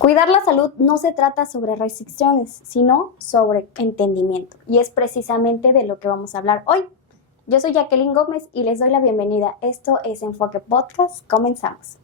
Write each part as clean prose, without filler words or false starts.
Cuidar la salud no se trata sobre restricciones, sino sobre entendimiento. Y es precisamente de lo que vamos a hablar hoy. Yo soy Jacqueline Gómez y les doy la bienvenida. Esto es Enfoque Podcast. Comenzamos.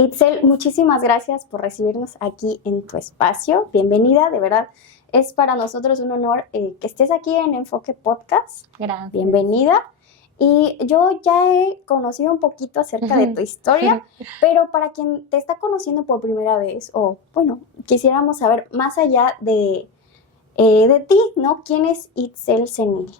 Itzel, muchísimas gracias por recibirnos aquí en tu espacio. Bienvenida, de verdad. Es para nosotros un honor que estés aquí en Enfoque Podcast. Gracias. Bienvenida. Y yo ya he conocido un poquito acerca de tu historia, pero para quien te está conociendo por primera vez, o bueno, quisiéramos saber más allá de ti, ¿no? ¿Quién es Itzel Zenil?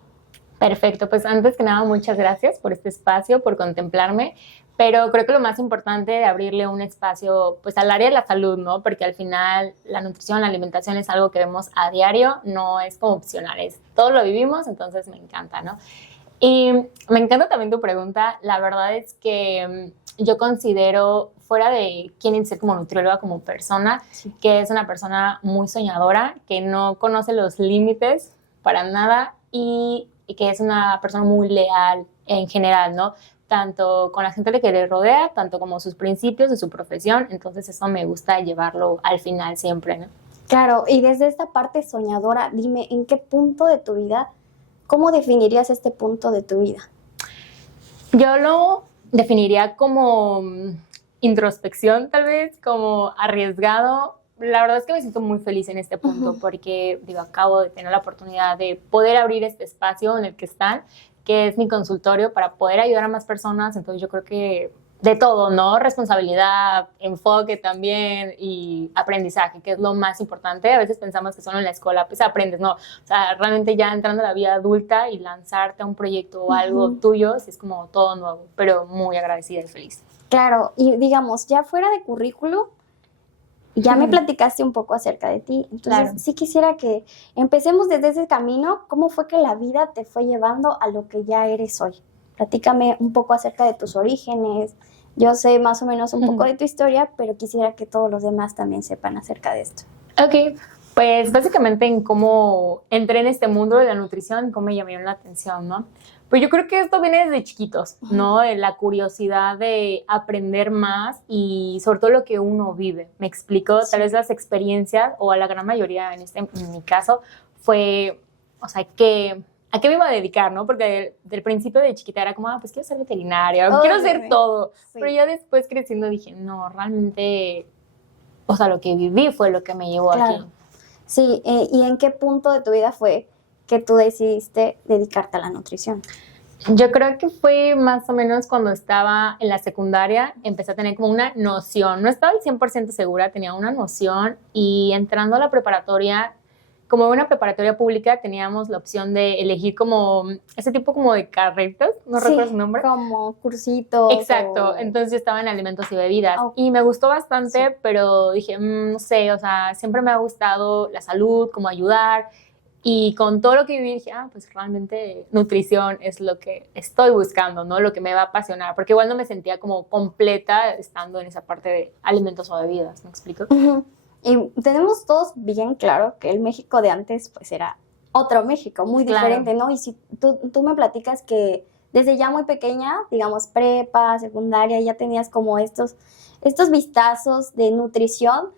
Perfecto, pues antes que nada, muchas gracias por este espacio, por contemplarme, pero creo que lo más importante de abrirle un espacio pues al área de la salud, ¿no? Porque al final la nutrición, la alimentación es algo que vemos a diario, no es como opcional, todo lo vivimos, entonces me encanta, ¿no? Y me encanta también tu pregunta. La verdad es que yo considero, fuera de quién ser como nutrióloga, como persona, sí, que es una persona muy soñadora, que no conoce los límites para nada y que es una persona muy leal en general, ¿no? Tanto con la gente que le rodea, tanto como sus principios de su profesión. Entonces eso me gusta llevarlo al final siempre, ¿no? Claro, y desde esta parte soñadora, dime, ¿en qué punto de tu vida, cómo definirías este punto de tu vida? Yo lo definiría como introspección, tal vez, como arriesgado. La verdad es que me siento muy feliz en este punto porque, acabo de tener la oportunidad de poder abrir este espacio en el que están, que es mi consultorio, para poder ayudar a más personas. Entonces yo creo que de todo, ¿no? Responsabilidad, enfoque también y aprendizaje, que es lo más importante. A veces pensamos que solo en la escuela pues aprendes, ¿no? O sea, realmente ya entrando a la vida adulta y lanzarte a un proyecto o algo tuyo, sí es como todo nuevo, pero muy agradecida y feliz. Claro, y digamos, ya fuera de currículum, ya me platicaste un poco acerca de ti, entonces claro, sí quisiera que empecemos desde ese camino. ¿Cómo fue que la vida te fue llevando a lo que ya eres hoy? Platícame un poco acerca de tus orígenes. Yo sé más o menos un poco de tu historia, pero quisiera que todos los demás también sepan acerca de esto. Ok, pues básicamente en cómo entré en este mundo de la nutrición, cómo me llamaron la atención, ¿no? Pues yo creo que esto viene desde chiquitos, ¿no? De la curiosidad de aprender más y sobre todo lo que uno vive. ¿Me explico? Sí. Tal vez las experiencias, o a la gran mayoría en mi caso, fue, o sea, ¿a qué me iba a dedicar, no? Porque del principio de chiquita era como, pues quiero ser veterinaria, quiero ser todo. Sí. Pero ya después creciendo dije, no, realmente, o sea, lo que viví fue lo que me llevó aquí. Sí, ¿y en qué punto de tu vida fue que tú decidiste dedicarte a la nutrición? Yo creo que fue más o menos cuando estaba en la secundaria, empecé a tener como una noción, no estaba al 100% segura, tenía una noción, y entrando a la preparatoria, como en una preparatoria pública, teníamos la opción de elegir como ese tipo como de carretas, no recuerdo su nombre. Como cursitos. Exacto, entonces yo estaba en alimentos y bebidas y me gustó bastante, pero dije, no sé, o sea, siempre me ha gustado la salud, como ayudar. Y con todo lo que viví dije, pues realmente nutrición es lo que estoy buscando, ¿no? Lo que me va a apasionar, porque igual no me sentía como completa estando en esa parte de alimentos o bebidas, ¿me explico? Y tenemos todos bien claro que el México de antes pues era otro México, muy diferente, ¿no? Y si tú me platicas que desde ya muy pequeña, digamos prepa, secundaria, ya tenías como estos vistazos de nutrición,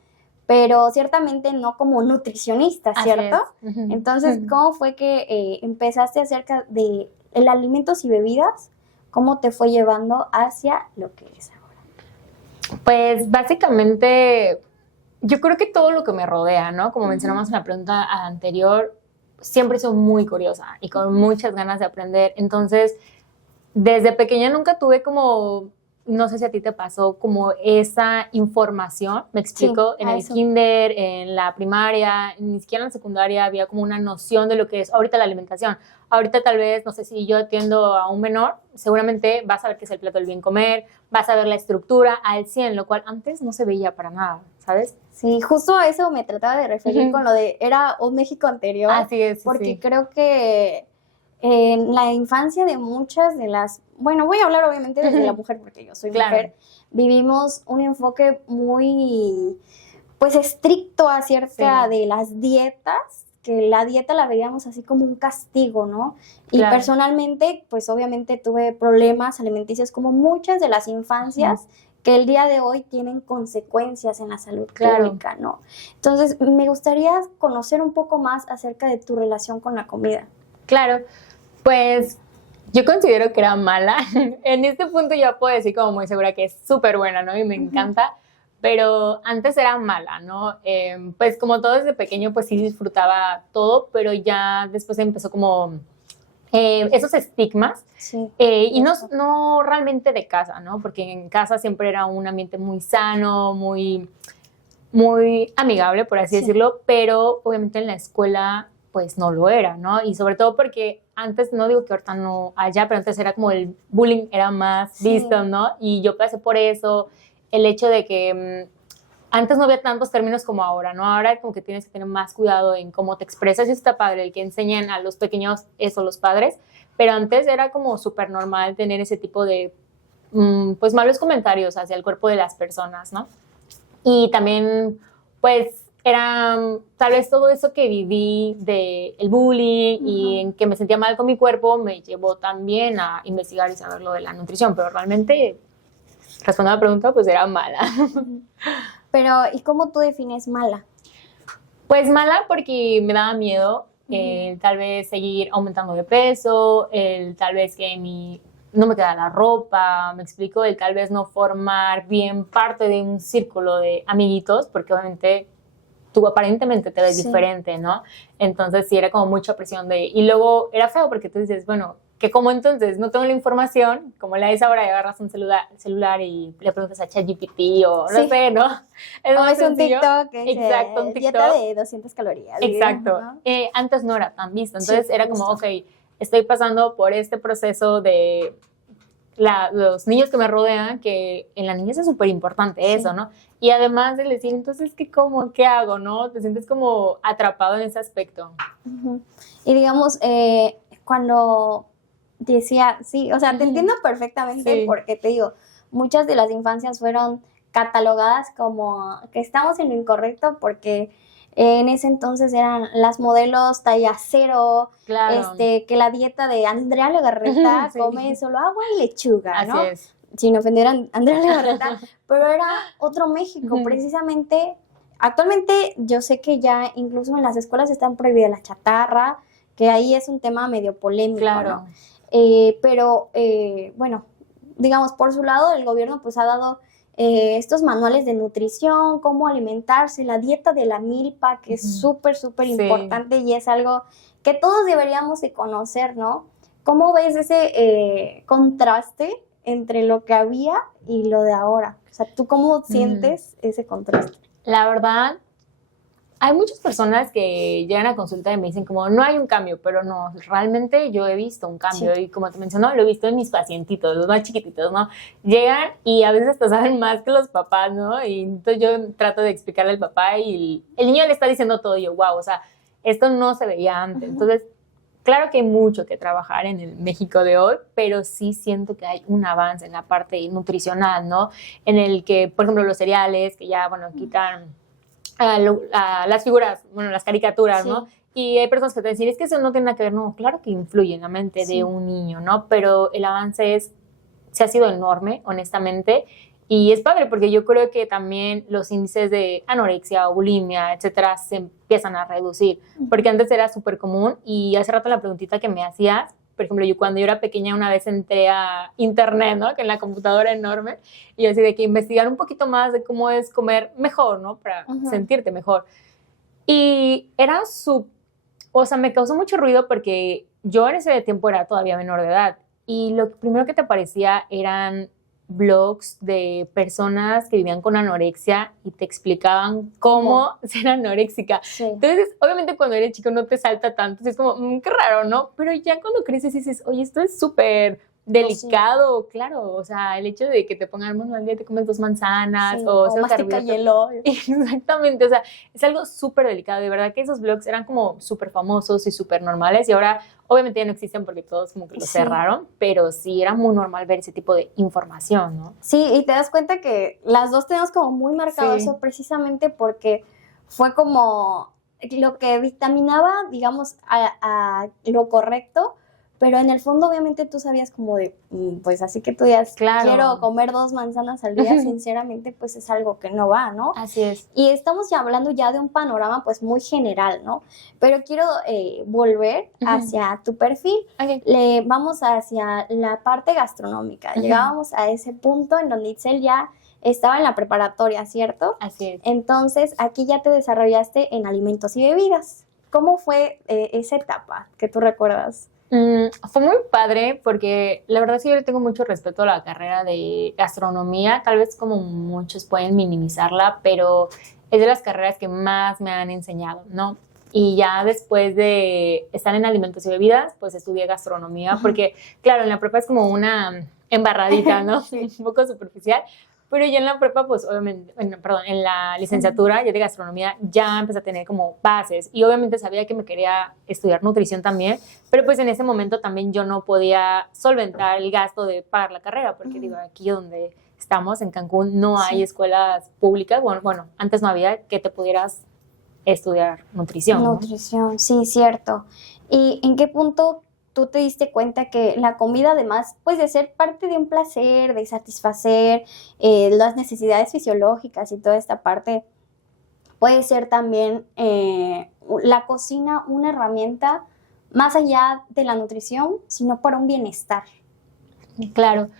pero ciertamente no como nutricionista, ¿cierto? Entonces, ¿cómo fue que empezaste acerca de alimentos y bebidas? ¿Cómo te fue llevando hacia lo que eres ahora? Pues básicamente, yo creo que todo lo que me rodea, ¿no? Como mencionamos en la pregunta anterior, siempre soy muy curiosa y con muchas ganas de aprender. Entonces, desde pequeña nunca tuve como, no sé si a ti te pasó, como esa información, me explico, en el kinder, en la primaria, ni siquiera en la secundaria había como una noción de lo que es ahorita la alimentación. Ahorita tal vez, no sé, si yo atiendo a un menor, seguramente vas a ver qué es el plato del bien comer, vas a ver la estructura al 100, lo cual antes no se veía para nada, ¿sabes? Sí, justo a eso me trataba de referir con lo de era un México anterior. Así es, porque creo que en la infancia de muchas de las, bueno, voy a hablar obviamente desde la mujer porque yo soy mujer, vivimos un enfoque muy, pues, estricto acerca de las dietas, que la dieta la veíamos así como un castigo, ¿no? Y personalmente, pues obviamente tuve problemas alimenticios como muchas de las infancias que el día de hoy tienen consecuencias en la salud pública, ¿no? Entonces, me gustaría conocer un poco más acerca de tu relación con la comida. Claro, pues yo considero que era mala. En este punto ya puedo decir como muy segura que es súper buena, ¿no? Y me encanta. Pero antes era mala, ¿no? Pues como todo desde pequeño, pues sí disfrutaba todo, pero ya después empezó como esos estigmas. Y no realmente de casa, ¿no? Porque en casa siempre era un ambiente muy sano, muy amigable, por así decirlo, pero obviamente en la escuela pues no lo era, ¿no? Y sobre todo porque antes, no digo que ahorita no haya, pero antes era como el bullying era más visto, ¿no? Y yo pasé por eso, el hecho de que antes no había tantos términos como ahora, ¿no? Ahora como que tienes que tener más cuidado en cómo te expresas y está padre el que enseñen a los pequeños eso, los padres, pero antes era como súper normal tener ese tipo de, pues, malos comentarios hacia el cuerpo de las personas, ¿no? Y también, pues, era tal vez todo eso que viví del bullying y en que me sentía mal con mi cuerpo me llevó también a investigar y saber lo de la nutrición, pero realmente, respondiendo a la pregunta, pues era mala. Pero, ¿y cómo tú defines mala? Pues mala porque me daba miedo tal vez seguir aumentando de peso, tal vez que no me queda la ropa, me explico, el tal vez no formar bien parte de un círculo de amiguitos, porque obviamente tú aparentemente te ves diferente, ¿no? Entonces sí era como mucha presión y luego era feo porque tú dices, bueno, que como entonces no tengo la información, como la es ahora, y agarras un celular y le preguntas a ChatGPT o no sé, ¿no? Es un TikTok, exacto, un TikTok. Dieta de 200 calorías. Exacto. Digamos, ¿no? Antes no era tan visto, entonces era como, ok, estoy pasando por este proceso de los niños que me rodean, que en la niñez es súper importante eso, ¿no? Y además de decir, entonces, ¿qué hago, no? Te sientes como atrapado en ese aspecto. Y digamos, cuando decía, sí, o sea, te entiendo perfectamente porque te digo, muchas de las infancias fueron catalogadas como que estamos en lo incorrecto porque en ese entonces eran las modelos talla cero, que la dieta de Andrea Legarreta come solo agua y lechuga, ¿no? Así es. Sin ofender a Andrea Legarreta, pero era otro México, precisamente. Actualmente yo sé que ya incluso en las escuelas están prohibidas la chatarra, que ahí es un tema medio polémico, ¿no? Pero, bueno, digamos, por su lado, el gobierno pues ha dado estos manuales de nutrición, cómo alimentarse, la dieta de la milpa, que es súper, súper importante y es algo que todos deberíamos de conocer, ¿no? ¿Cómo ves ese contraste entre lo que había y lo de ahora? O sea, ¿tú cómo sientes ese contraste? La verdad, hay muchas personas que llegan a consulta y me dicen como, no hay un cambio, pero no, realmente yo he visto un cambio y como te menciono, lo he visto en mis pacientitos, los más chiquititos, ¿no? Llegan y a veces hasta saben más que los papás, ¿no? Y entonces yo trato de explicarle al papá y el niño le está diciendo todo y yo, wow, o sea, esto no se veía antes. Entonces, claro que hay mucho que trabajar en el México de hoy, pero sí siento que hay un avance en la parte nutricional, ¿no? En el que, por ejemplo, los cereales, que ya, bueno, quitan las figuras, bueno, las caricaturas, ¿no? Y hay personas que te dicen, es que eso no tiene nada que ver. No, claro que influye en la mente de un niño, ¿no? Pero el avance se ha sido enorme, honestamente, y es padre porque yo creo que también los índices de anorexia o bulimia, etcétera, se empiezan a reducir, porque antes era súper común. Y hace rato la preguntita que me hacías, por ejemplo, cuando yo era pequeña una vez entré a internet, ¿no? Que en la computadora enorme, y yo así de que investigar un poquito más de cómo es comer mejor, ¿no? Para sentirte mejor. Y era o sea, me causó mucho ruido porque yo en ese tiempo era todavía menor de edad, y lo primero que te aparecía eran blogs de personas que vivían con anorexia y te explicaban cómo ser anoréxica. Entonces, obviamente cuando eres chico no te salta tanto, es como, qué raro, ¿no? Pero ya cuando creces dices, oye, esto es súper delicado, claro, o sea, el hecho de que te pongan, bueno, al día te comes 2 manzanas, o mastica hielo. Exactamente, o sea, es algo súper delicado, de verdad que esos blogs eran como súper famosos y súper normales, y ahora obviamente ya no existen porque todos como que los cerraron, pero sí era muy normal ver ese tipo de información, ¿no? Sí, y te das cuenta que las dos tenemos como muy marcado eso precisamente porque fue como lo que dictaminaba, digamos, a lo correcto, pero en el fondo obviamente tú sabías como de, pues así que tú ya quiero comer 2 manzanas al día, sinceramente pues es algo que no va, ¿no? Así es. Y estamos ya hablando ya de un panorama pues muy general, ¿no? Pero quiero volver hacia tu perfil. Vamos hacia la parte gastronómica. Llegábamos a ese punto en donde Itzel ya estaba en la preparatoria, ¿cierto? Así es. Entonces, aquí ya te desarrollaste en alimentos y bebidas. ¿Cómo fue esa etapa que tú recuerdas? Fue muy padre porque la verdad es que yo le tengo mucho respeto a la carrera de gastronomía, tal vez como muchos pueden minimizarla, pero es de las carreras que más me han enseñado, ¿no? Y ya después de estar en alimentos y bebidas, pues estudié gastronomía, porque claro, en la prepa es como una embarradita, ¿no? Un poco superficial. Pero ya en la prepa, pues obviamente, en la licenciatura ya de gastronomía ya empecé a tener como bases y obviamente sabía que me quería estudiar nutrición también, pero pues en ese momento también yo no podía solventar el gasto de pagar la carrera, porque digo, aquí donde estamos, en Cancún, no hay escuelas públicas, bueno, antes no había que te pudieras estudiar nutrición. Nutrición, ¿no? Sí, cierto. ¿Y en qué punto tú te diste cuenta que la comida, además, pues de ser parte de un placer, de satisfacer las necesidades fisiológicas y toda esta parte, puede ser también la cocina una herramienta más allá de la nutrición, sino para un bienestar? Claro.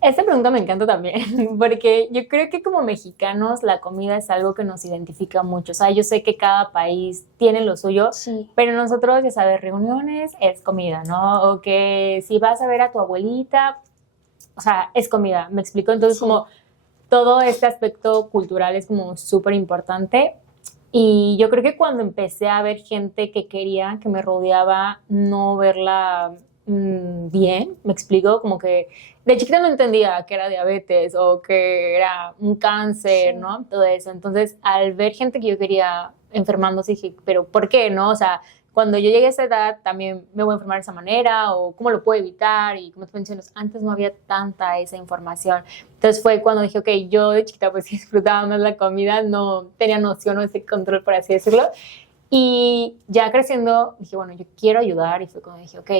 Esta pregunta me encanta también, porque yo creo que como mexicanos la comida es algo que nos identifica mucho. O sea, yo sé que cada país tiene lo suyo, pero nosotros, ya sabes, reuniones es comida, ¿no? O que si vas a ver a tu abuelita, o sea, es comida, ¿me explico? Entonces, como todo este aspecto cultural es como súper importante. Y yo creo que cuando empecé a ver gente que quería, que me rodeaba, no verla bien, me explico, como que de chiquita no entendía que era diabetes o que era un cáncer, ¿no? Todo eso. Entonces, al ver gente que yo quería enfermándose, dije, pero ¿por qué, no? O sea, cuando yo llegué a esa edad, también me voy a enfermar de esa manera o cómo lo puedo evitar y como te mencionas, antes no había tanta esa información. Entonces fue cuando dije, ok, yo de chiquita pues disfrutaba más la comida, no tenía noción o ese control, por así decirlo. Y ya creciendo, dije, bueno, yo quiero ayudar y fue cuando dije, ok,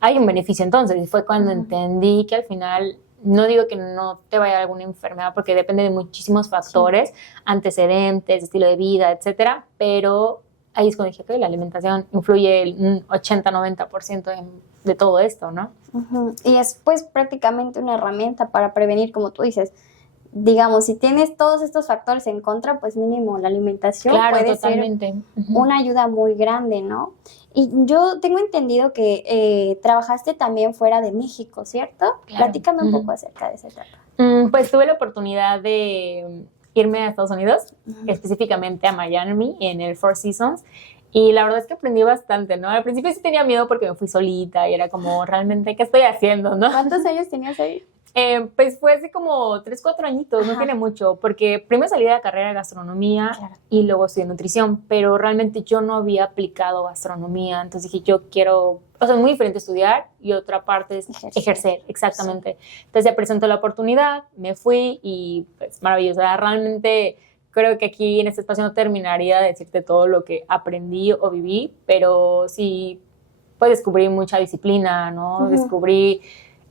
hay un beneficio entonces. Y fue cuando entendí que al final, no digo que no te vaya a dar alguna enfermedad porque depende de muchísimos factores, antecedentes, estilo de vida, etcétera, pero ahí es cuando dije que la alimentación influye el 80-90% de todo esto, ¿no? Y es pues prácticamente una herramienta para prevenir, como tú dices. Digamos, si tienes todos estos factores en contra, pues mínimo la alimentación puede ser una ayuda muy grande, ¿no? Y yo tengo entendido que trabajaste también fuera de México, ¿cierto? Claro. Platícame un poco acerca de esa etapa. Pues tuve la oportunidad de irme a Estados Unidos, específicamente a Miami, en el Four Seasons, y la verdad es que aprendí bastante, ¿no? Al principio sí tenía miedo porque me fui solita y era como, realmente, ¿qué estoy haciendo, no? ¿Cuántos años tenías ahí? Pues fue hace como 3, 4 añitos, no tiene mucho, porque primero salí de la carrera de gastronomía y luego estudié nutrición, pero realmente yo no había aplicado gastronomía, entonces dije, yo quiero, o sea, es muy diferente estudiar y otra parte es ejercer exactamente. Entonces se presentó la oportunidad, me fui y pues maravillosa, realmente creo que aquí en este espacio no terminaría de decirte todo lo que aprendí o viví, pero sí, pues descubrí mucha disciplina, ¿no? Descubrí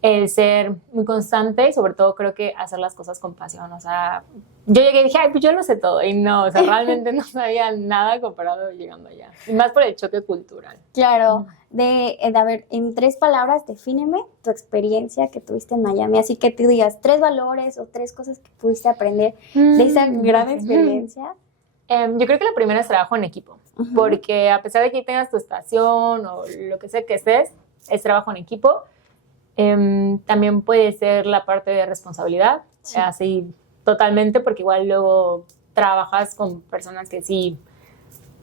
el ser muy constante y sobre todo creo que hacer las cosas con pasión, o sea, yo llegué y dije, ay, pues yo lo sé todo, y no, o sea, realmente no sabía nada comparado llegando allá, y más por el choque cultural. Claro, a ver, en 3 palabras, defíneme tu experiencia que tuviste en Miami, así que tú digas 3 valores o 3 cosas que pudiste aprender de esa gran experiencia. Yo creo que la primera es trabajo en equipo, porque a pesar de que tengas tu estación o lo que sea que estés, es trabajo en equipo. También puede ser la parte de responsabilidad, así totalmente, porque igual luego trabajas con personas que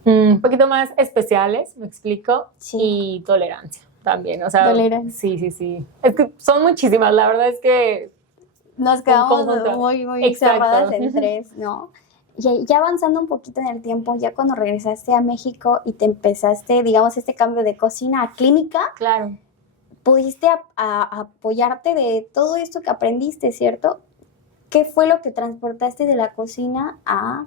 un poquito más especiales, me explico, y tolerancia. también, o sea, Doleras. sí. Es que son muchísimas, la verdad es que nos quedamos muy cerradas en 3, ¿no? Y ya avanzando un poquito en el tiempo, ya cuando regresaste a México y te empezaste, digamos, este cambio de cocina a clínica, claro, pudiste apoyarte de todo esto que aprendiste, ¿cierto? ¿Qué fue lo que transportaste de la cocina a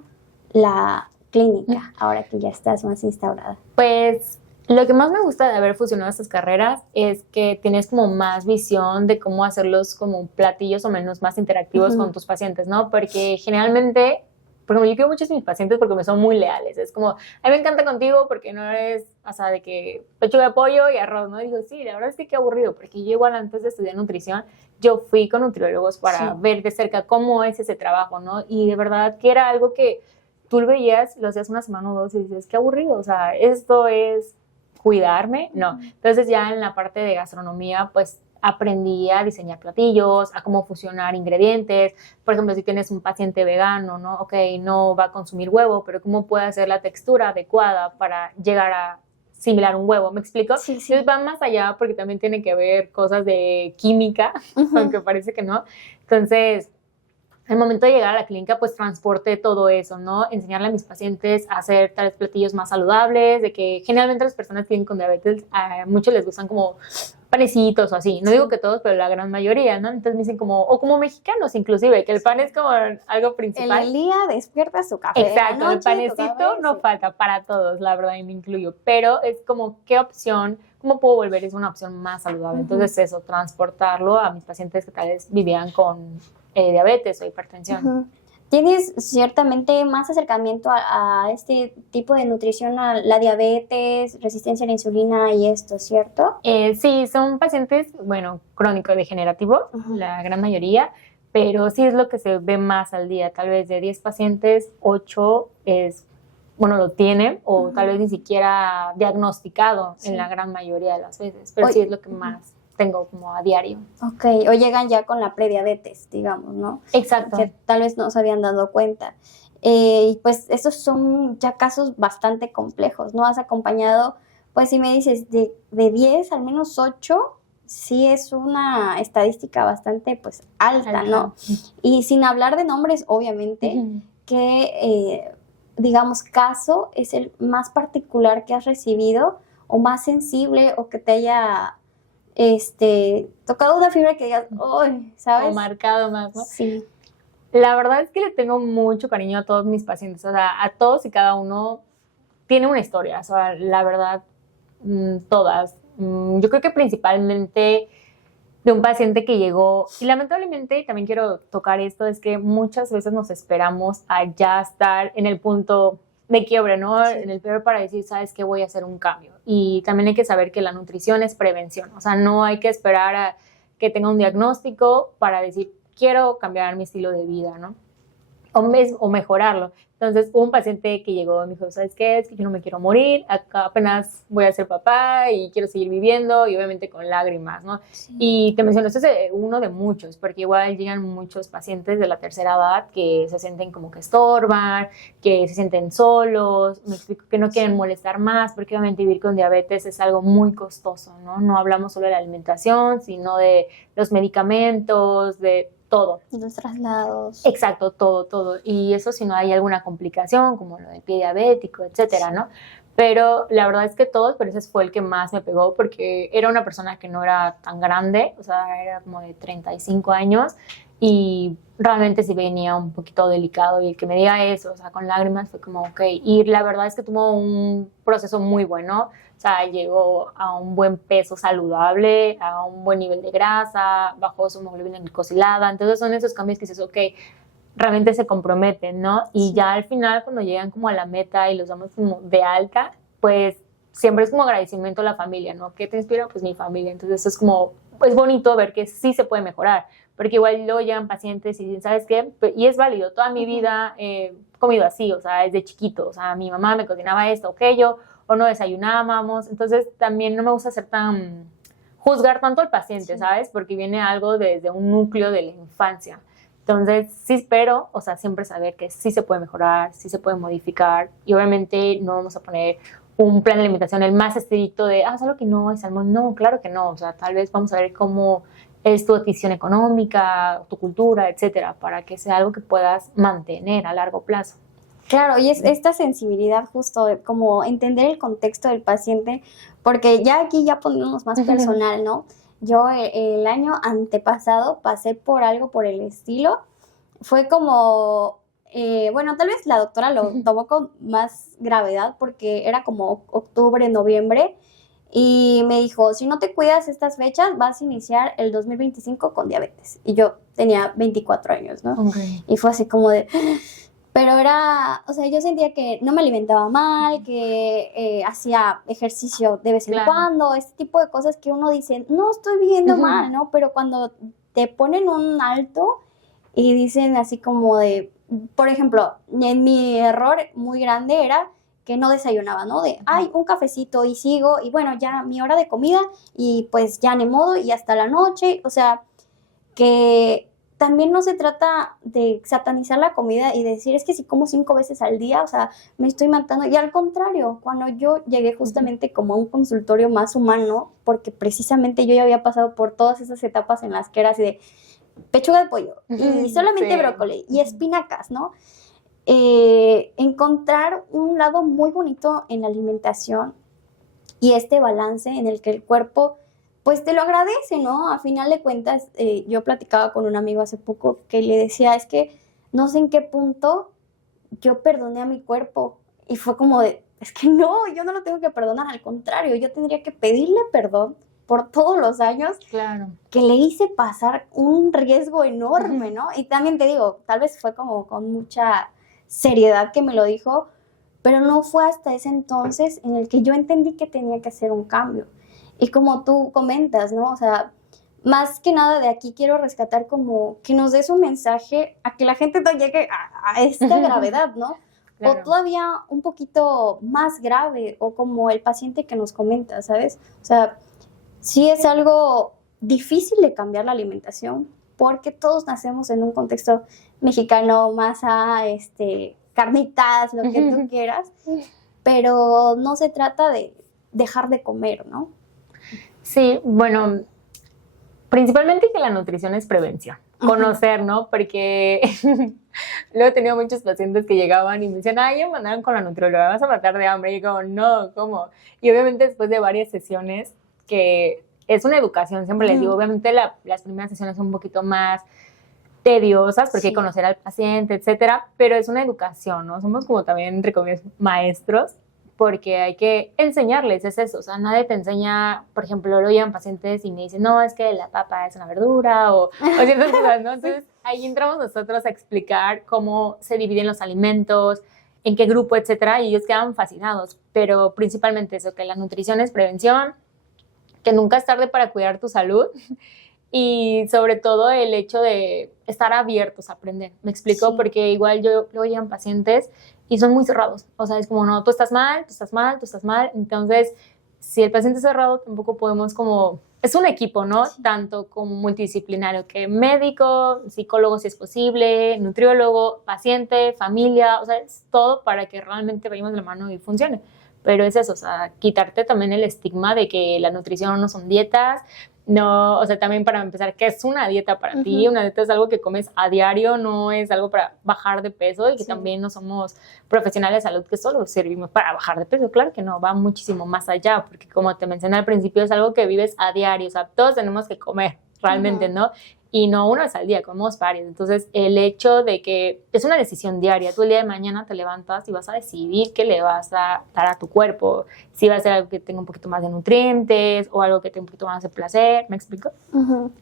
la clínica, ahora que ya estás más instaurada? pues lo que más me gusta de haber fusionado estas carreras es que tienes como más visión de cómo hacerlos como platillos o menos más interactivos con tus pacientes, ¿no? Porque generalmente, por ejemplo, yo quiero mucho a mis pacientes porque me son muy leales. Es como, a mí me encanta contigo porque no eres, o sea, de que pechuga de pollo y arroz, ¿no? Y digo, sí, la verdad es que qué aburrido, porque yo igual antes de estudiar nutrición, yo fui con nutriólogos para ver de cerca cómo es ese trabajo, ¿no? Y de verdad que era algo que tú lo veías, lo hacías una semana o dos y dices, qué aburrido, o sea, esto es cuidarme, no. Entonces ya en la parte de gastronomía, pues aprendí a diseñar platillos, a cómo fusionar ingredientes. Por ejemplo, si tienes un paciente vegano, ¿no? Ok, no va a consumir huevo, pero ¿cómo puede hacer la textura adecuada para llegar a similar un huevo? ¿Me explico? Sí. Entonces van más allá porque también tiene que ver cosas de química, aunque parece que no. Entonces, al momento de llegar a la clínica, pues transporté todo eso, ¿no? Enseñarle a mis pacientes a hacer tales platillos más saludables, de que generalmente las personas que tienen con diabetes, a muchos les gustan como panecitos o así. No digo que todos, pero la gran mayoría, ¿no? Entonces me dicen como, o como mexicanos inclusive, que el pan es como algo principal. En el día despierta su café. Exacto, el panecito no falta para todos, la verdad, y me incluyo. Pero es como, ¿qué opción? ¿Cómo puedo volver? Es una opción más saludable. Entonces eso, transportarlo a mis pacientes que tal vez vivían con diabetes o hipertensión. ¿Tienes ciertamente más acercamiento a este tipo de nutrición, a la diabetes, resistencia a la insulina y esto, ¿cierto? Sí, son pacientes, bueno, crónico-degenerativos, la gran mayoría, pero sí es lo que se ve más al día. Tal vez de 10 pacientes, 8 lo tienen o tal vez ni siquiera diagnosticado en la gran mayoría de las veces, pero sí es lo que más tengo como a diario. Ok, o llegan ya con la prediabetes, digamos, ¿no? Exacto. Que tal vez no se habían dado cuenta. Pues estos son ya casos bastante complejos, ¿no? Has acompañado, pues si me dices, de 10 al menos 8, sí es una estadística bastante, pues, alta, ¿no? Y sin hablar de nombres, obviamente, que, digamos, caso es el más particular que has recibido o más sensible o que te haya tocado una fibra que digas, ¡ay! ¿Sabes? O marcado más, ¿no? Sí. La verdad es que le tengo mucho cariño a todos mis pacientes, o sea, a todos y cada uno tiene una historia, o sea, la verdad, todas. Yo creo que principalmente de un paciente que llegó, y lamentablemente también quiero tocar esto, es que muchas veces nos esperamos a ya estar en el punto de quiebre, ¿no? Sí. En el peor para decir, ¿sabes qué? Voy a hacer un cambio. Y también hay que saber que la nutrición es prevención, o sea, no hay que esperar a que tenga un diagnóstico para decir, quiero cambiar mi estilo de vida, ¿no? O mejorarlo. Entonces, hubo un paciente que llegó y me dijo, ¿sabes qué? Es que yo no me quiero morir, acá apenas voy a ser papá y quiero seguir viviendo, y obviamente con lágrimas, ¿no? Sí. Y te menciono, este es uno de muchos, porque igual llegan muchos pacientes de la tercera edad que se sienten como que estorban, que se sienten solos, me explico, que no quieren molestar más, porque obviamente vivir con diabetes es algo muy costoso, ¿no? No hablamos solo de la alimentación, sino de los medicamentos, de todo. Los traslados. Exacto, todo. Y eso si no hay alguna complicación, como lo del pie diabético, etcétera, ¿no? Pero la verdad es que todos, pero ese fue el que más me pegó porque era una persona que no era tan grande, o sea, era como de 35 años y realmente sí venía un poquito delicado, y el que me diga eso, o sea, con lágrimas, fue como, ok. Y la verdad es que tuvo un proceso muy bueno. O sea, llegó a un buen peso saludable, a un buen nivel de grasa, bajó su hemoglobina glicosilada. Entonces son esos cambios que dices, ok, realmente se comprometen, ¿no? Y ya al final, cuando llegan como a la meta y los damos como de alta, pues siempre es como agradecimiento a la familia, ¿no? ¿Qué te inspira? Pues mi familia. Entonces es como, pues bonito ver que sí se puede mejorar, porque igual luego llegan pacientes y dicen, ¿sabes qué? Y es válido, toda mi vida he comido así, o sea, desde chiquito, o sea, mi mamá me cocinaba esto o aquello, o no desayunábamos. Entonces también no me gusta ser tan, juzgar tanto al paciente, ¿sabes? Porque viene algo desde un núcleo de la infancia. Entonces sí espero, o sea, siempre saber que sí se puede mejorar, sí se puede modificar, y obviamente no vamos a poner un plan de alimentación el más estricto de, solo que no, es salmón. No, claro que no. O sea, tal vez vamos a ver cómo es tu adquisición económica, tu cultura, etcétera, para que sea algo que puedas mantener a largo plazo. Claro, y es esta sensibilidad justo de como entender el contexto del paciente, porque ya aquí ya ponemos más personal, ¿no? Yo el año antepasado pasé por algo por el estilo, fue como, bueno, tal vez la doctora lo tomó con más gravedad porque era como octubre, noviembre, y me dijo, si no te cuidas estas fechas, vas a iniciar el 2025 con diabetes. Y yo tenía 24 años, ¿no? Okay. Y fue así como de... Pero era, o sea, yo sentía que no me alimentaba mal, que hacía ejercicio de vez en cuando, este tipo de cosas que uno dice, no estoy viviendo mal, ¿no? Pero cuando te ponen un alto y dicen así como de, por ejemplo, en mi error muy grande era que no desayunaba, ¿no? De, un cafecito y sigo, y bueno, ya mi hora de comida, y pues ya ni modo, y hasta la noche, o sea, que también no se trata de satanizar la comida y decir, es que si como 5 veces al día, o sea, me estoy matando. Y al contrario, cuando yo llegué justamente como a un consultorio más humano, porque precisamente yo ya había pasado por todas esas etapas en las que era así de pechuga de pollo y solamente brócoli y espinacas, ¿no? Encontrar un lado muy bonito en la alimentación y este balance en el que el cuerpo pues te lo agradece, ¿no? A final de cuentas, yo platicaba con un amigo hace poco que le decía, es que no sé en qué punto yo perdoné a mi cuerpo. Y fue como de, es que no, yo no lo tengo que perdonar, al contrario, yo tendría que pedirle perdón por todos los años que le hice pasar un riesgo enorme, ¿no? Y también te digo, tal vez fue como con mucha seriedad que me lo dijo, pero no fue hasta ese entonces en el que yo entendí que tenía que hacer un cambio. Y como tú comentas, ¿no? O sea, más que nada de aquí quiero rescatar como que nos des un mensaje a que la gente no llegue a esta gravedad, ¿no? Claro. O todavía un poquito más grave, o como el paciente que nos comenta, ¿sabes? O sea, sí es algo difícil de cambiar la alimentación, porque todos nacemos en un contexto mexicano más carnitas, lo que tú quieras, pero no se trata de dejar de comer, ¿no? Sí, bueno, principalmente que la nutrición es prevención, conocer, ¿no? Porque luego he tenido muchos pacientes que llegaban y me decían, ya me mandaron con la nutrióloga, vas a matar de hambre. Y yo como, no, ¿cómo? Y obviamente después de varias sesiones, que es una educación, siempre les digo, obviamente las primeras sesiones son un poquito más tediosas porque hay que conocer al paciente, etcétera, pero es una educación, ¿no? Somos como también, entre comillas, maestros, porque hay que enseñarles, es eso, o sea, nadie te enseña, por ejemplo, lo llevan pacientes y me dicen, no, es que la papa es una verdura, o ciertas cosas, ¿no? Entonces, ahí entramos nosotros a explicar cómo se dividen los alimentos, en qué grupo, etcétera, y ellos quedan fascinados, pero principalmente eso, que la nutrición es prevención, que nunca es tarde para cuidar tu salud, y sobre todo el hecho de estar abiertos a aprender, ¿me explico? Porque igual luego llegan pacientes y son muy cerrados, o sea, es como, no, tú estás mal, tú estás mal, tú estás mal, entonces, si el paciente es cerrado, tampoco podemos como, es un equipo, ¿no? Sí. Tanto como multidisciplinario, que médico, psicólogo si es posible, nutriólogo, paciente, familia, o sea, es todo para que realmente vayamos de la mano y funcione. Pero es eso, o sea, quitarte también el estigma de que la nutrición no son dietas, no, o sea, también para empezar, ¿qué es una dieta para ti? Una dieta es algo que comes a diario, no es algo para bajar de peso, y que también no somos profesionales de salud que solo servimos para bajar de peso. Claro que no, va muchísimo más allá, porque como te mencioné al principio, es algo que vives a diario, o sea, todos tenemos que comer realmente, ¿no? Y no una vez al día, comemos varias. Entonces, el hecho de que es una decisión diaria, tú el día de mañana te levantas y vas a decidir qué le vas a dar a tu cuerpo, si va a ser algo que tenga un poquito más de nutrientes o algo que tenga un poquito más de placer, ¿me explico?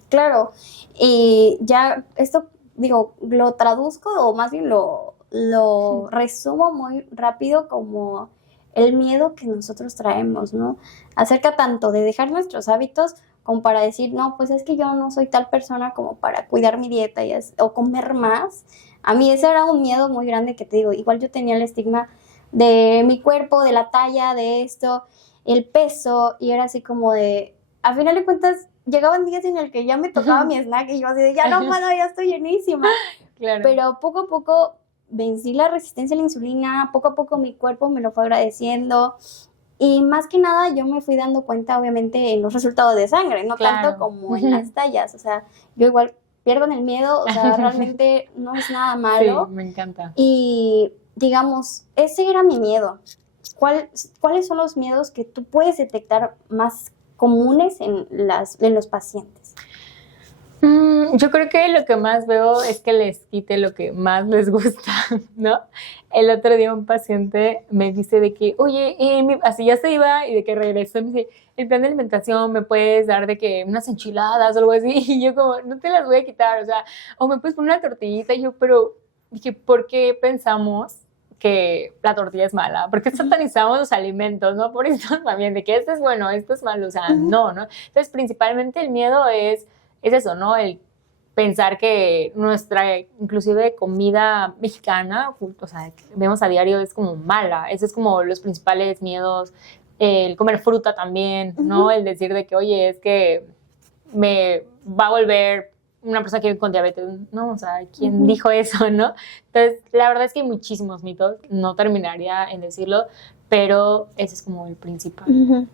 Claro, y ya esto, digo, lo traduzco o más bien lo resumo muy rápido como el miedo que nosotros traemos, ¿no? Acerca tanto de dejar nuestros hábitos como para decir, no, pues es que yo no soy tal persona como para cuidar mi dieta o comer más. A mí ese era un miedo muy grande que te digo, igual yo tenía el estigma de mi cuerpo, de la talla, de esto, el peso, y era así como de, a final de cuentas, llegaban días en el que ya me tocaba mi snack y yo así de, ya no, mano, ya estoy llenísima. Claro. Pero poco a poco vencí la resistencia a la insulina, poco a poco mi cuerpo me lo fue agradeciendo. Y más que nada yo me fui dando cuenta, obviamente, en los resultados de sangre, no tanto como en las tallas. O sea, yo igual pierdo el miedo, o sea, realmente no es nada malo. Sí, me encanta. Y digamos, ese era mi miedo. ¿Cuáles son los miedos que tú puedes detectar más comunes en los pacientes? Yo creo que lo que más veo es que les quite lo que más les gusta, ¿no? El otro día un paciente me dice de que, oye, así ya se iba y de que regresó, me dice, el plan de alimentación me puedes dar de que unas enchiladas o algo así, y yo como, no te las voy a quitar, o sea, o me puedes poner una tortillita, y yo, pero dije, ¿por qué pensamos que la tortilla es mala? ¿Por qué satanizamos los alimentos, no? Por eso también, de que esto es bueno, esto es malo, o sea, no, ¿no? Entonces, principalmente el miedo es eso, ¿no? El pensar que nuestra, inclusive comida mexicana, o sea, que vemos a diario, es como mala. Ese es como los principales miedos. El comer fruta también, ¿no? El decir de que, oye, es que me va a volver una persona que vive con diabetes, ¿no? O sea, ¿quién dijo eso, no? Entonces, la verdad es que hay muchísimos mitos, no terminaría en decirlo, pero ese es como el principal.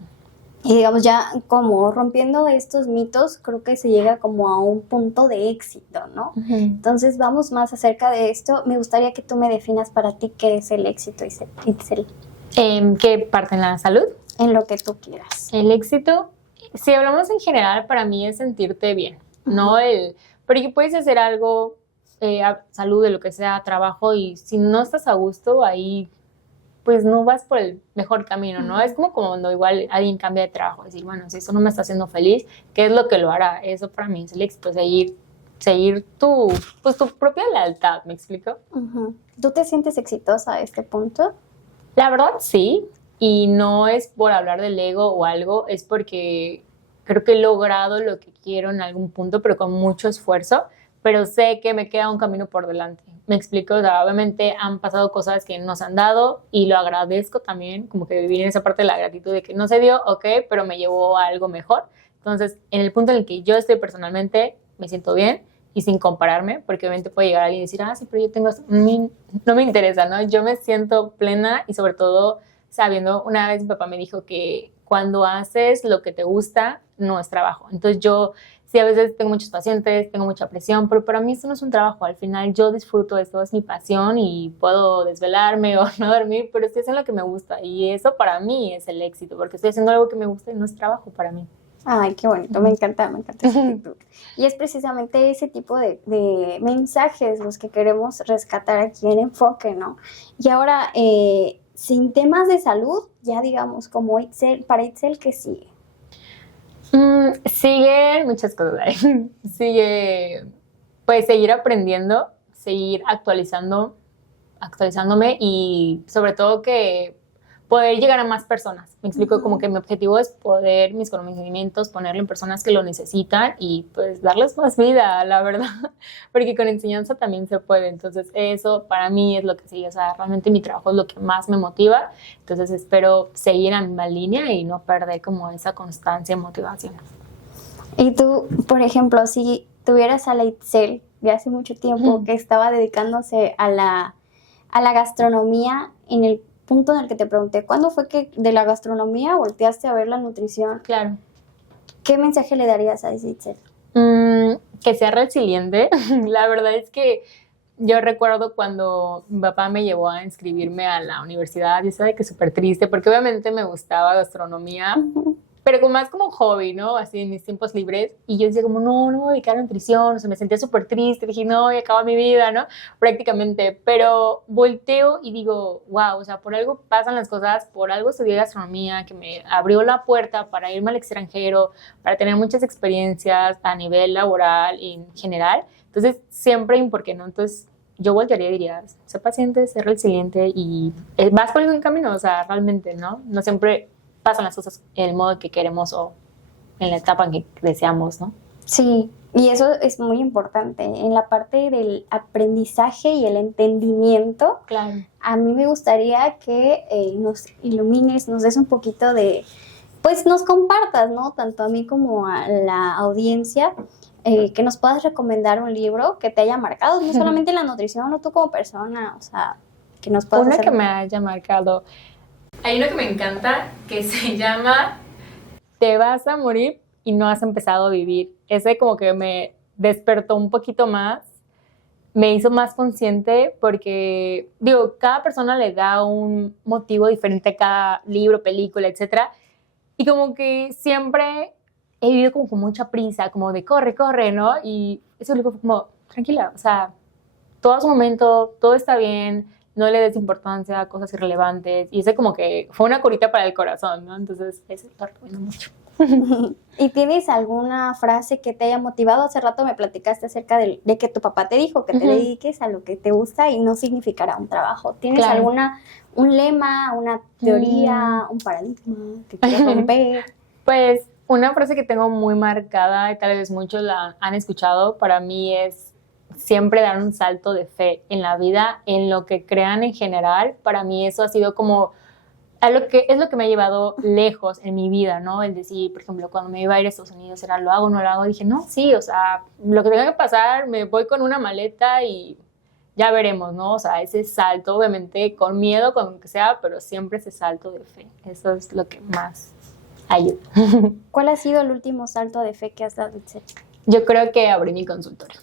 Y digamos, ya como rompiendo estos mitos, creo que se llega como a un punto de éxito, ¿no? Entonces, vamos más acerca de esto. Me gustaría que tú me definas para ti qué es el éxito, Itzel. ¿Qué parte en la salud? En lo que tú quieras. El éxito, si hablamos en general, para mí es sentirte bien, ¿no? Porque puedes hacer algo, salud, de lo que sea, trabajo, y si no estás a gusto, ahí pues no vas por el mejor camino, ¿no? Es como cuando igual alguien cambia de trabajo, decir, bueno, si eso no me está haciendo feliz, ¿qué es lo que lo hará? Eso para mí es el éxito, seguir tu propia lealtad, ¿me explico? ¿Tú te sientes exitosa a este punto? La verdad, sí, y no es por hablar del ego o algo, es porque creo que he logrado lo que quiero en algún punto, pero con mucho esfuerzo, pero sé que me queda un camino por delante. Me explico, o sea, obviamente han pasado cosas que nos han dado y lo agradezco también, como que vivir en esa parte de la gratitud de que no se dio, ok, pero me llevó a algo mejor. Entonces, en el punto en el que yo estoy personalmente, me siento bien y sin compararme, porque obviamente puede llegar alguien y decir, sí, pero yo tengo esto. No me interesa, ¿no? Yo me siento plena y sobre todo sabiendo, una vez mi papá me dijo que cuando haces lo que te gusta, no es trabajo. Entonces yo sí, a veces tengo muchos pacientes, tengo mucha presión, pero para mí esto no es un trabajo. Al final yo disfruto esto, es mi pasión y puedo desvelarme o no dormir, pero estoy haciendo lo que me gusta y eso para mí es el éxito, porque estoy haciendo algo que me gusta y no es trabajo para mí. Ay, qué bonito, me encanta esa actitud. Y es precisamente ese tipo de mensajes los que queremos rescatar aquí en Enfoque, ¿no? Y ahora, sin temas de salud, ya digamos, como Itzel, para Itzel, ¿qué sigue? Siguen muchas cosas. Sigue, pues, seguir aprendiendo, seguir actualizándome y sobre todo que poder llegar a más personas. Me explico, como que mi objetivo es poder mis conocimientos ponerlo en personas que lo necesitan y pues darles más vida, la verdad, porque con enseñanza también se puede. Entonces eso para mí es lo que sigue, o sea, realmente mi trabajo es lo que más me motiva. Entonces espero seguir en la misma línea y no perder como esa constancia y motivación. Y tú, por ejemplo, si tuvieras a la Itzel de hace mucho tiempo que estaba dedicándose a la gastronomía, en el punto en el que te pregunté, ¿cuándo fue que de la gastronomía volteaste a ver la nutrición? Claro. ¿Qué mensaje le darías a Itzel? Que sea resiliente. La verdad es que yo recuerdo cuando mi papá me llevó a inscribirme a la universidad, y estaba que súper triste, porque obviamente me gustaba gastronomía, pero más como hobby, ¿no? Así en mis tiempos libres. Y yo decía como, no me voy a dedicar a la nutrición. O sea, me sentía súper triste. Dije, no, y acaba mi vida, ¿no? Prácticamente. Pero volteo y digo, wow, o sea, por algo pasan las cosas, por algo estudié gastronomía, que me abrió la puerta para irme al extranjero, para tener muchas experiencias a nivel laboral y en general. Entonces, siempre hay un por qué, ¿no? Entonces, yo voltearía y diría, sé paciente, sé resiliente y vas por el buen camino, o sea, realmente, ¿no? No siempre pasan las cosas en el modo que queremos o en la etapa en que deseamos, ¿no? Sí, y eso es muy importante. En la parte del aprendizaje y el entendimiento, claro, a mí me gustaría que nos ilumines, nos des un poquito de, pues nos compartas, ¿no? Tanto a mí como a la audiencia, que nos puedas recomendar un libro que te haya marcado, no solamente la nutrición, no tú como persona, o sea, que nos puedas Una que me haya marcado. Hay uno que me encanta que se llama Te vas a morir y no has empezado a vivir. Ese como que me despertó un poquito más, me hizo más consciente porque, digo, cada persona le da un motivo diferente a cada libro, película, etcétera. Y como que siempre he vivido como con mucha prisa, como de corre, corre, ¿no? Y ese libro fue como, tranquila, o sea, todo a su momento, todo está bien, no le des importancia a cosas irrelevantes. Y ese como que fue una curita para el corazón, ¿no? Entonces, ese lo recomiendo mucho. ¿Y tienes alguna frase que te haya motivado? Hace rato me platicaste acerca de que tu papá te dijo que te dediques a lo que te gusta y no significará un trabajo. ¿Tienes un lema, una teoría, un paradigma que quieras romper? Pues una frase que tengo muy marcada y tal vez muchos la han escuchado, para mí es siempre dar un salto de fe en la vida, en lo que crean en general. Para mí eso ha sido como es lo que me ha llevado lejos en mi vida, ¿no? El decir, por ejemplo, cuando me iba a ir a Estados Unidos, era, ¿lo hago o no lo hago? Dije, no, sí, o sea, lo que tenga que pasar, me voy con una maleta y ya veremos, ¿no? O sea, ese salto, obviamente, con miedo, con lo que sea, pero siempre ese salto de fe. Eso es lo que más ayuda. ¿Cuál ha sido el último salto de fe que has dado, Itzel? Yo creo que abrí mi consultorio.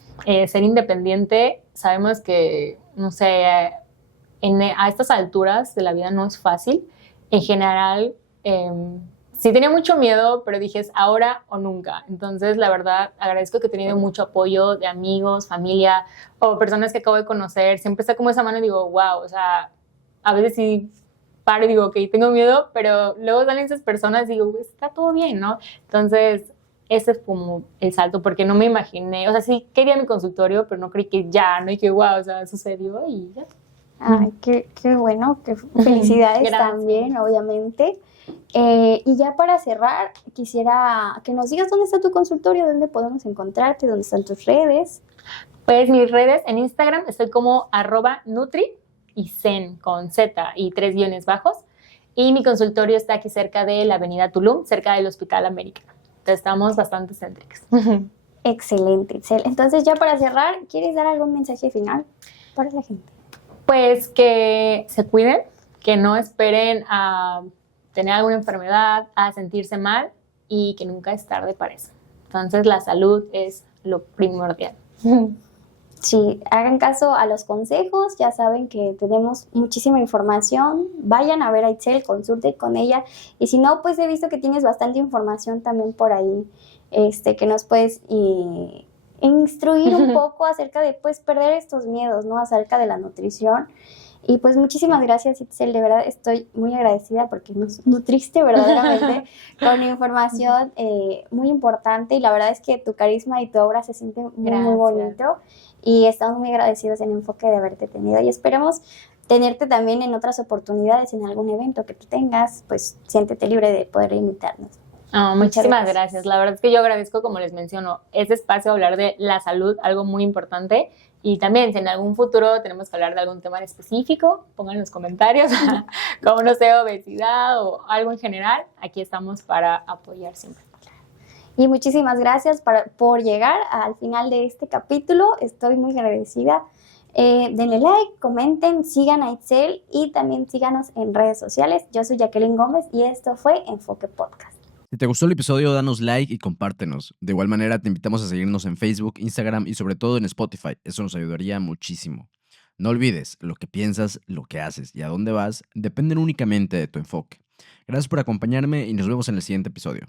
Ser independiente, sabemos que, no sé, a estas alturas de la vida no es fácil. En general, sí tenía mucho miedo, pero dije, es ahora o nunca. Entonces, la verdad, agradezco que he tenido mucho apoyo de amigos, familia o personas que acabo de conocer. Siempre está como esa mano y digo, wow, o sea, a veces sí paro y digo, ok, tengo miedo, pero luego salen esas personas y digo, está todo bien, ¿no? Entonces, ese es como el salto, porque no me imaginé, o sea, sí quería mi consultorio, pero no creí que ya, ¿no? Y que, wow, o sea, sucedió y ya. Ay, qué bueno, qué felicidades también, obviamente. Y ya para cerrar, quisiera que nos digas dónde está tu consultorio, dónde podemos encontrarte, dónde están tus redes. Pues mis redes en Instagram estoy como @nutri y zen con Z y 3 guiones bajos. Y mi consultorio está aquí cerca de la avenida Tulum, cerca del Hospital América. Entonces estamos bastante céntricos. Excelente, Itzel. Entonces ya para cerrar, ¿quieres dar algún mensaje final para la gente? Pues que se cuiden, que no esperen a tener alguna enfermedad, a sentirse mal y que nunca es tarde para eso. Entonces la salud es lo primordial. Sí, hagan caso a los consejos, ya saben que tenemos muchísima información, vayan a ver a Itzel, consulten con ella y si no, pues he visto que tienes bastante información también por ahí, que nos puedes instruir un poco acerca de pues perder estos miedos, ¿no? Acerca de la nutrición. Y pues muchísimas gracias, Itzel, de verdad estoy muy agradecida porque nos nutriste verdaderamente con información muy importante y la verdad es que tu carisma y tu obra se siente muy bonito y estamos muy agradecidos en Enfoque de haberte tenido y esperemos tenerte también en otras oportunidades, en algún evento que tú tengas, pues siéntete libre de poder invitarnos. Muchísimas gracias. La verdad es que yo agradezco, como les menciono, ese espacio, hablar de la salud, algo muy importante. Y también, si en algún futuro tenemos que hablar de algún tema en específico, pongan en los comentarios, como no sé, obesidad o algo en general, aquí estamos para apoyar siempre. Y muchísimas gracias por llegar al final de este capítulo. Estoy muy agradecida. Denle like, comenten, sigan a Itzel y también síganos en redes sociales. Yo soy Jacqueline Gómez y esto fue Enfoque Podcast. Si te gustó el episodio, danos like y compártenos. De igual manera, te invitamos a seguirnos en Facebook, Instagram y sobre todo en Spotify. Eso nos ayudaría muchísimo. No olvides, lo que piensas, lo que haces y a dónde vas dependen únicamente de tu enfoque. Gracias por acompañarme y nos vemos en el siguiente episodio.